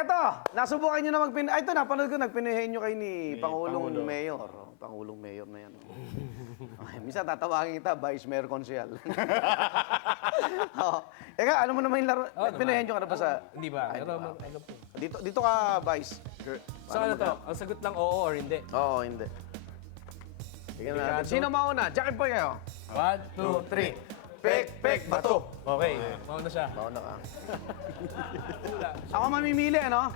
eto, nasubukan nyo na Ay, ito, napanood ko, nagpinahin nyo kayo ni Pangulong Mayor. Pangulong Mayor na yan. Okay, minsan tatawagin kita, Vice Mayor Consial. Oh. Eka, alam mo naman yung laro. Nagpinahin nyo ka na ba sa... Hindi ba? Ay, Pero di ba? ano po? Dito ka, Vice. So ano to? Ang sagot lang oo or hindi? Oo, hindi. Tingnan natin. Sino mauna? Jackie Boy kayo. 1, 2, 3. Pek, bato. Okay, mauna siya. Mauna ka. Ako mamimili, ano?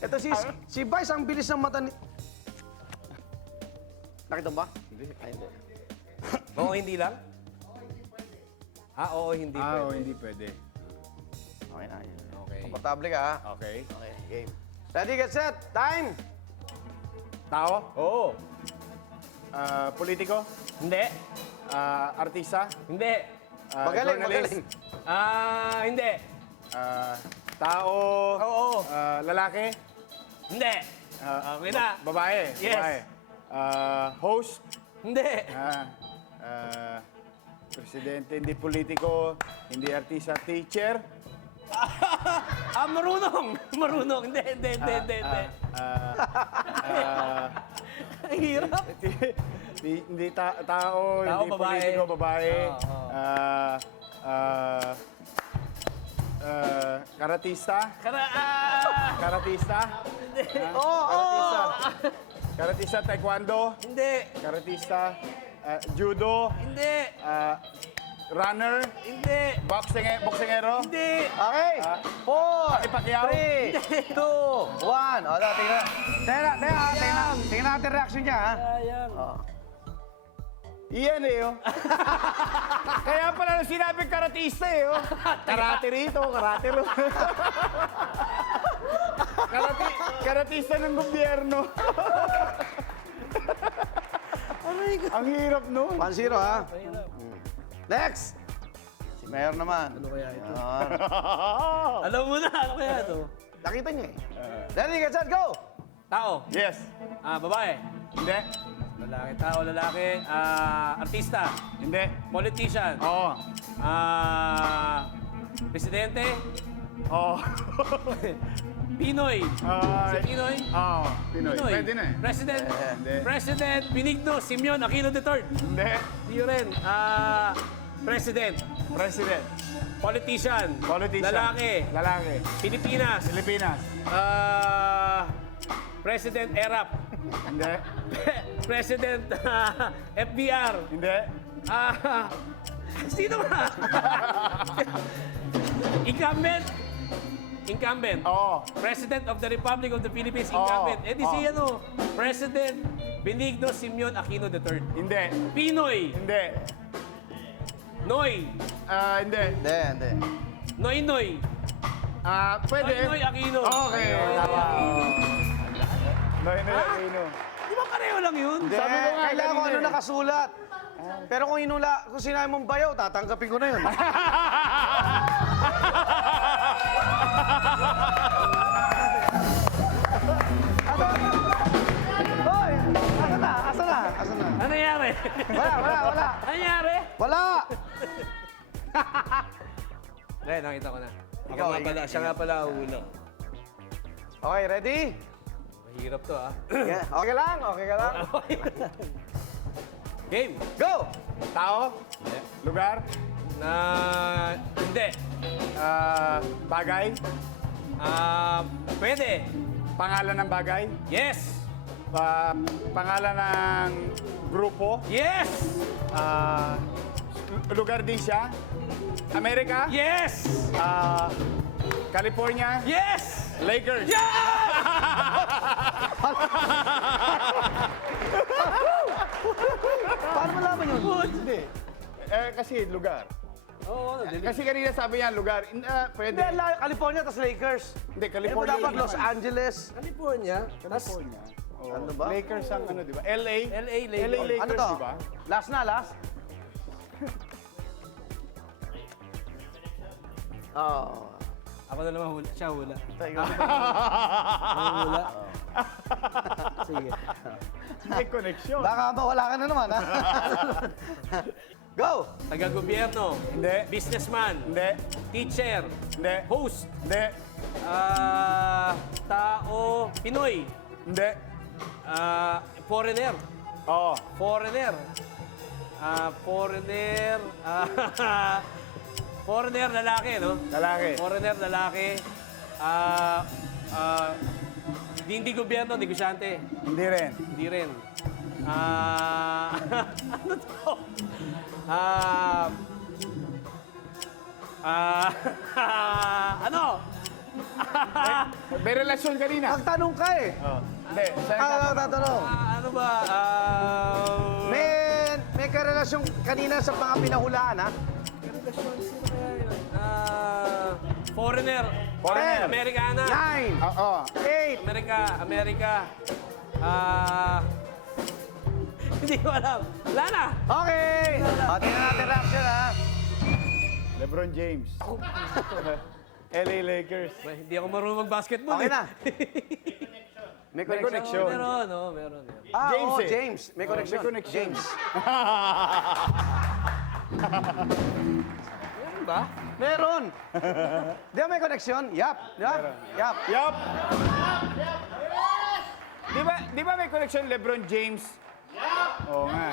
Ito si Vice, ang bilis ng mata ni... Nakita mo ba? Hindi. Ay, hindi. Oo, hindi lang? Oo, hindi pwede. Oo, hindi pwede. Okay na yan. Okay. Komportable ka, ha? Okay. Okay, game. Ready, get set, time! Tao? Oo. Politiko? Hindi. Artista? Hindi. Magaling, journalist? magaling. Hindi. Tao? Oo. Lalaki? Hindi. Okay na. Babae? Yes. Babae. Host? Hindi. Presidente, hindi politiko, hindi artista, teacher? Marunong. Marunong. Hindi. Ang hirap. Hindi tao, hindi babae. politiko, babae. Karatista? Karatista? Hindi. Karatista? Karatista, taekwondo? Hindi. Karatista, judo? Hindi. Runner? Hindi. Boksingero? Hindi. Okay, 4, Manny Pacquiao? 3, 2, 1. O, tingnan natin reaction niya, ha? Sayang. Iyan eh, oh. Kaya pala nung sinabing karatista eh, oh. Karate rito, karate ro. Karatista ng gobyerno. Ang hirap nun. 1-0, ha? Next! Si Mayor naman. Ano kaya ito? Ah, Alam mo na. Ano kaya ito? nakita niya eh. Ready, get set, go! Tao. Yes. Babae. Hindi. Lalaki. Tao, lalaki. Artista. Hindi. Politician. Oo. Presidente. Oo. Pinoy. Si Pinoy. Oo. Pinoy. Pwede na eh. President. Hindi. President Benigno Simeon Aquino III. Hindi. Hindi rin. President. President. Politician. Politician. Lalaki. Lalaki. Pilipinas. Pilipinas. President ERAP. Hindi. President FBR. Hindi. Sino ba? Incumbent. Incumbent. Oo. President of the Republic of the Philippines, Oo. incumbent. Eh di si Oo. President Benigno Simeon Aquino III. Hindi. Pinoy. Hindi. Noy. Hindi. Hindi. Noy. Pwede. Noy Aquino. Okay. Noy Tama. Aquino. Noy Aquino. Di ba pareho lang yun? Hindi, Sabi ko nga, kailangan ko kanina ano eh. nakasulat. Pero kung sinabi mong bayaw, tatanggapin ko na yun. Hoy! Asa na? Ano nangyari? Wala. Ano nangyari? Wala! Ngayon, nakita ko na. Ikaw, Ako nga pala, siya nga pala ang una. Okay, ready? Mahirap to, ah. Yeah, okay lang. Game. Go! Tao? Lugar? Hindi. Bagay? Pwede. Pangalan ng bagay? Yes. Pangalan ng grupo? Yes. Lugar din siya? Amerika? Yes. California? Yes. Lakers? Yes! Paano malaman yun? Hindi. Kasi lugar. Oo, Kasi kanina sabi niya lugar. Pwede. Hindi, California, tas Lakers. Hindi, Ano California. dapat Los Angeles? California. California. Oh. Ano ba? Lakers ang ano, di ba? LA? LA, LA Lakers, Ano to? di ba? Last na, last? Oh. Ako na naman hula. Siya hula. Teka. Ako hula. Sige. May connection. Baka mawala ka na naman, ha? Go! Taga-gobyerno. Hindi. Businessman. Hindi. Teacher. Hindi. Host. Hindi. Tao. Pinoy. Hindi. Foreigner. Oo. Foreigner. Foreigner. Foreigner, lalaki, no? Lalaki. Foreigner, lalaki. Hindi gobyerno, negosyante. Hindi rin. Hindi rin. Ano to? Ano? May relasyon kanina. Magtanong ka eh. Hindi. Tatanong. Ano ba? May karelasyon kanina sa mga pinahulaan, ha? Foreigner. Foreigner. Amerikana. 9, Oo. 8, Amerika. Hindi ko alam. Wala na. okay! O, tingnan natin reaction, ha? LeBron James. LA Lakers. Hindi ako marunong mag-basketball. Okay eh. na. May connection. Meron, no? Meron. Ah, James, oo, eh. James. May connection. May connection. James. Meron ba? Meron. Di ba may connection? Yap. Di ba? Yap. Yup. Di ba may connection LeBron James? Oo nga.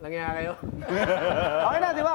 Langya kayo? Okay na, di ba?